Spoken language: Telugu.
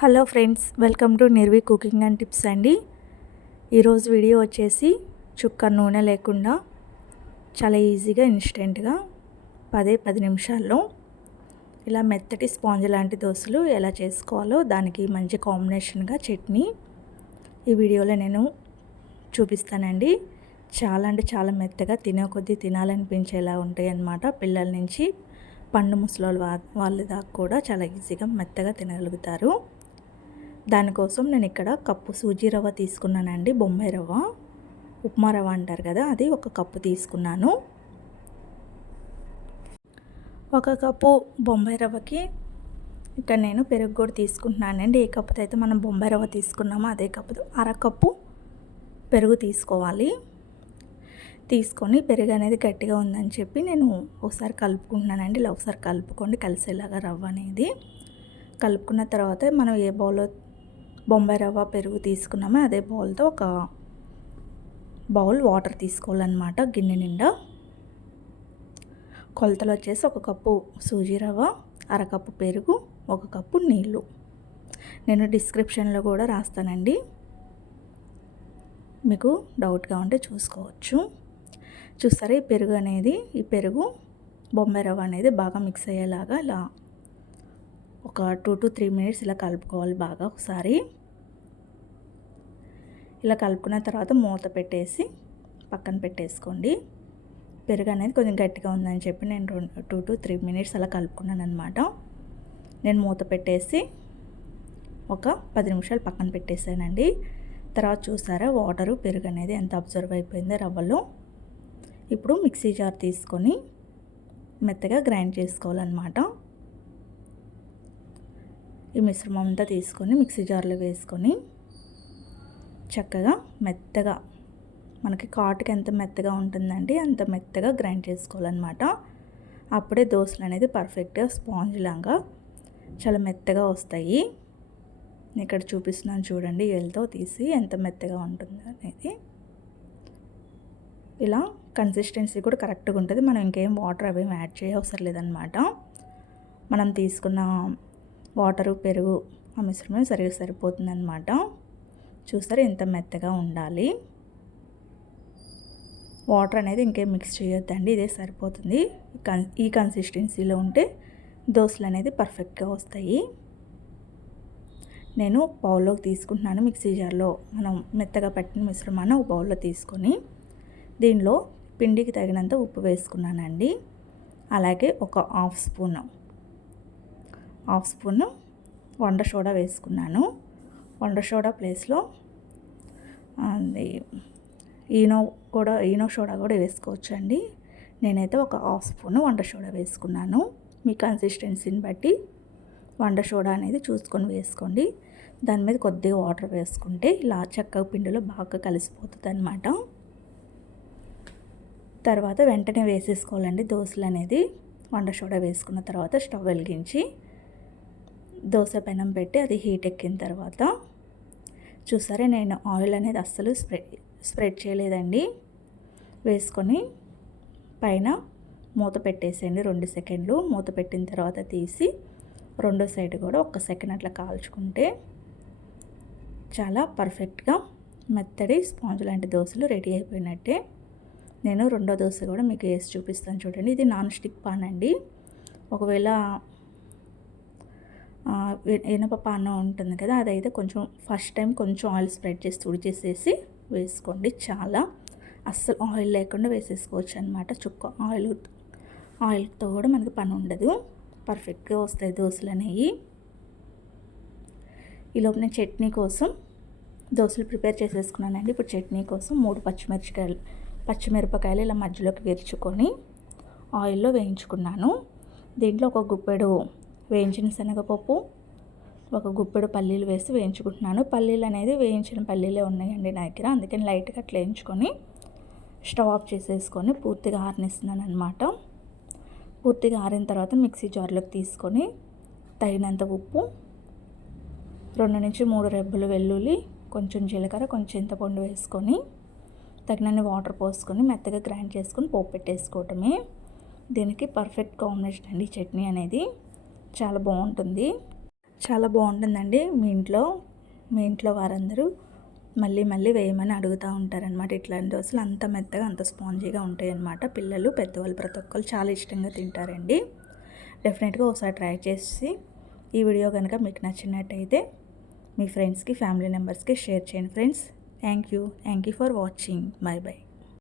Hello friends welcome to Nirvi cooking and tips అండి. ఈరోజు వీడియో వచ్చేసి చుక్క నూనె లేకుండా చాలా ఈజీగా ఇన్స్టెంట్గా పదే పది నిమిషాల్లో ఇలా మెత్తటి స్పాంజ్ లాంటి దోశలు ఎలా చేసుకోవాలో దానికి మంచి కాంబినేషన్గా చట్నీ ఈ వీడియోలో నేను చూపిస్తానండి. చాలా అంటే చాలా మెత్తగా తినే కొద్దీ తినాలనిపించేలా ఉంటాయి అన్నమాట. పిల్లల నుంచి పండు ముసలి వాళ్ళ దాకా కూడా చాలా ఈజీగా మెత్తగా తినగలుగుతారు. దానికోసం నేను ఇక్కడ కప్పు సూజీ రవ్వ తీసుకున్నానండి బొంబాయి రవ్వ. ఉప్మా రవ్వ అంటారు కదా అది ఒక కప్పు తీసుకున్నాను. ఒక కప్పు బొంబాయి రవ్వకి ఇక్కడ నేను పెరుగు కూడా తీసుకుంటున్నానండి. ఏ కప్పుతో అయితే మనం బొంబాయి రవ్వ తీసుకున్నామో అదే కప్పు అరకప్పు పెరుగు తీసుకోవాలి. తీసుకొని పెరుగు అనేది గట్టిగా ఉందని చెప్పి నేను ఒకసారి కలుపుకుంటున్నానండి. ఇలా ఒకసారి కలుపుకోండి కలిసేలాగా రవ్వ అనేది. కలుపుకున్న తర్వాత మనం ఏ బౌల్లో బొంబాయి రవ్వ పెరుగు తీసుకున్నామో. అదే బౌల్తో ఒక బౌల్ వాటర్ తీసుకోవాలన్నమాట గిన్నె నిండా. కొలతలు వచ్చేసి ఒక కప్పు సూజీ రవ్వ అరకప్పు పెరుగు ఒక కప్పు నీళ్ళు. నేను డిస్క్రిప్షన్లో కూడా రాస్తానండి. మీకు డౌట్గా ఉంటే చూసుకోవచ్చు. చూస్తారా? ఈ పెరుగు అనేది ఈ పెరుగు బొంబాయి రవ్వ అనేది బాగా మిక్స్ అయ్యేలాగా ఇలా ఒక టూ టు త్రీ మినిట్స్ ఇలా కలుపుకోవాలి బాగా ఒకసారి. ఇలా కలుపుకున్న తర్వాత మూత పెట్టేసి పక్కన పెట్టేసుకోండి. పెరుగు అనేది కొంచెం గట్టిగా ఉందని చెప్పి నేను రెండు టూ టు త్రీ మినిట్స్ అలా కలుపుకున్నాను అనమాట నేను మూత పెట్టేసి ఒక పది నిమిషాలు పక్కన పెట్టేసానండి. తర్వాత చూసారా వాటరు పెరుగు అనేది ఎంత అబ్జర్వ్ అయిపోయిందో రవ్వలో. ఇప్పుడు మిక్సీ జార్ తీసుకొని మెత్తగా గ్రైండ్ చేసుకోవాలన్నమాట. ఈ మిశ్రమం అంతా తీసుకొని మిక్సీ జార్లో వేసుకొని చక్కగా మెత్తగా మనకి కాటుకి ఎంత మెత్తగా ఉంటుందండి అంత మెత్తగా గ్రైండ్ చేసుకోవాలన్నమాట. అప్పుడే దోశలు అనేది పర్ఫెక్ట్గా స్పాంజ్ లాగా చాలా మెత్తగా వస్తాయి. ఇక్కడ చూపిస్తున్నాను చూడండి ఎల్తో తీసి ఎంత మెత్తగా ఉంటుంది అనేది. ఇలా కన్సిస్టెన్సీ కూడా కరెక్ట్గా ఉంటుంది మనం ఇంకేం వాటర్ అవి యాడ్ చేయవసరం లేదనమాట మనం తీసుకున్న వాటరు పెరుగు ఆ మిశ్రమం సరిగ్గా సరిపోతుంది అనమాట చూస్తారు ఎంత మెత్తగా ఉండాలి. వాటర్ అనేది ఇంకేం మిక్స్ చేయొద్దండి ఇదే సరిపోతుంది. ఈ కన్సిస్టెన్సీలో ఉంటే దోశలు అనేది పర్ఫెక్ట్గా వస్తాయి. నేను బౌల్లోకి తీసుకుంటున్నాను మిక్సీ జార్లో. మనం మెత్తగా పెట్టిన మిశ్రమాన్ని ఒక బౌల్లో తీసుకొని దీనిలో పిండికి తగినంత ఉప్పు వేసుకున్నానండి. అలాగే ఒక హాఫ్ స్పూన్ హాఫ్ స్పూన్ వండ సోడా వేసుకున్నాను. వండ సోడా ప్లేస్లో అది ఈనో కూడా ఈనో సోడా కూడా వేసుకోవచ్చు అండి నేనైతే ఒక హాఫ్ స్పూన్ వంట సోడా వేసుకున్నాను. మీ కన్సిస్టెన్సీని బట్టి వంట సోడా అనేది చూసుకొని వేసుకోండి. దాని మీద కొద్దిగా వాటర్ వేసుకుంటే ఇలా చెక్క పిండిలో బాగా కలిసిపోతుంది అనమాట తర్వాత వెంటనే వేసేసుకోవాలండి దోశలు అనేది. వంట సోడా వేసుకున్న తర్వాత స్టవ్ వెలిగించి దోశ పెనం పెట్టి అది హీట్ ఎక్కిన తర్వాత చూసారే నేను ఆయిల్ అనేది అస్సలు స్ప్రెడ్ స్ప్రెడ్ చేయలేదండి. వేసుకొని పైన మూత పెట్టేసేయండి రెండు సెకండ్లు. మూత పెట్టిన తర్వాత తీసి రెండో సైడ్ కూడా ఒక సెకండ్ అట్లా కాల్చుకుంటే చాలా పర్ఫెక్ట్గా మెత్తడి స్పాంజ్ లాంటి దోశలు రెడీ అయిపోయినట్టే. నేను రెండో దోశ కూడా మీకు వేసి చూపిస్తాను చూడండి. ఇది నాన్ స్టిక్ పాన్ అండి. ఒకవేళ ఇనప పాన్ ఉంటుంది కదా అదైతే కొంచెం ఫస్ట్ టైం కొంచెం ఆయిల్ స్ప్రెడ్ చేసి తుడిచేసేసి వేసుకోండి చాలా. అస్సలు ఆయిల్ లేకుండా వేసేసుకోవచ్చు అనమాట చుక్క ఆయిల్ ఆయిల్తో కూడా మనకి పని ఉండదు. పర్ఫెక్ట్గా వస్తాయి దోశలు అనేవి. ఈలోపు నేను చట్నీ కోసం దోశలు ప్రిపేర్ చేసేసుకున్నానండి. ఇప్పుడు చట్నీ కోసం మూడు పచ్చిమిరపకాయలు పచ్చిమిరపకాయలు ఇలా మధ్యలోకి విరుచుకొని ఆయిల్లో వేయించుకున్నాను. దీంట్లో ఒక గుప్పెడు వేయించిన శనగపప్పు ఒక గుప్పెడు పల్లీలు వేసి వేయించుకుంటున్నాను. పల్లీలు అనేది వేయించిన పల్లీలే ఉన్నాయండి నా దగ్గర. అందుకని లైట్గా అట్లా వేయించుకొని స్టవ్ ఆఫ్ చేసేసుకొని పూర్తిగా ఆరనిస్తున్నాను అనమాట పూర్తిగా ఆరిన తర్వాత మిక్సీ జార్లోకి తీసుకొని తగినంత ఉప్పు రెండు నుంచి మూడు రెబ్బలు వెల్లుల్లి కొంచెం జీలకర్ర కొంచెం చింతపండు వేసుకొని తగినన్ని వాటర్ పోసుకొని మెత్తగా గ్రైండ్ చేసుకొని పోపు పెట్టేసుకోవటమే. దీనికి పర్ఫెక్ట్ కాంబినేషన్ అండి చట్నీ అనేది. చాలా బాగుంటుంది. చాలా బాగుంటుందండి మీ ఇంట్లో. మీ ఇంట్లో వారందరూ మళ్ళీ మళ్ళీ వేయమని అడుగుతూ ఉంటారనమాట ఇట్లాంటి దోశలు అంత మెత్తగా అంత స్పాంజీగా ఉంటాయి అన్నమాట పిల్లలు పెద్దవాళ్ళు ప్రతి ఒక్కరు చాలా ఇష్టంగా తింటారండి. డెఫినెట్గా ఒకసారి ట్రై చేసి ఈ వీడియో కనుక మీకు నచ్చినట్టయితే మీ ఫ్రెండ్స్కి ఫ్యామిలీ మెంబర్స్కి షేర్ చేయండి friends. Thank you. Thank you for watching. Bye bye.